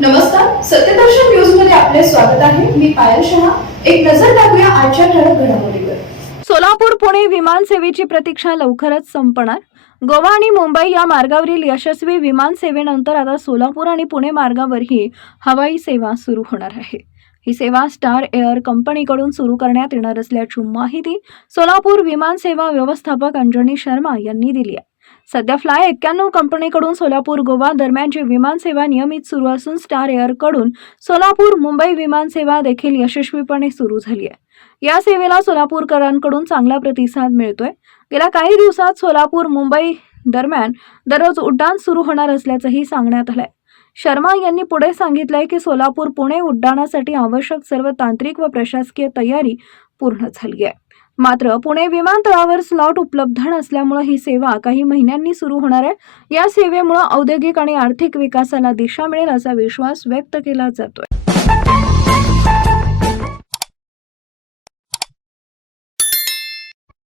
नमस्कार सत्यदर्शन न्यूजमध्ये आपले स्वागत आहे. मी पायल शहा. एक नजर टाकूया आजच्या ठळक घडामोडीवर. सोलापूर पुणे विमान सेवेची प्रतीक्षा लवकरच संपणार. गोवा आणि मुंबई या मार्गावरील यशस्वी विमान सेवेनंतर आता सोलापूर आणि पुणे मार्गावरही हवाई सेवा सुरू होणार आहे. ही सेवा स्टार एअर कंपनीकडून सुरू करण्यात येणार असल्याची माहिती सोलापूर विमान सेवा व्यवस्थापक अंजनी शर्मा यांनी दिली आहे. सध्या फ्लाय एक्क्याण्णव कंपनीकडून सोलापूर गोवा दरम्यानची विमानसेवा नियमित सुरू असून स्टार एअरकडून सोलापूर मुंबई विमानसेवा देखील यशस्वीपणे सुरू झाली आहे या सेवेला सोलापूरकरांकडून चांगला प्रतिसाद मिळतोय. गेल्या काही दिवसात सोलापूर मुंबई दरम्यान दररोज उड्डाण सुरू होणार असल्याचंही सांगण्यात आलंय. शर्मा यांनी पुढे सांगितलंय की सोलापूर पुणे उड्डाणासाठी आवश्यक सर्व तांत्रिक व प्रशासकीय तयारी पूर्ण झाली आहे मात्र पुणे विमानतळावर स्लॉट उपलब्ध नसल्यामुळे ही सेवा काही महिन्यांनी सुरू होणार आहे. या सेवेमुळे औद्योगिक आणि आर्थिक विकासाला दिशा मिळेल असा विश्वास व्यक्त केला जातोय.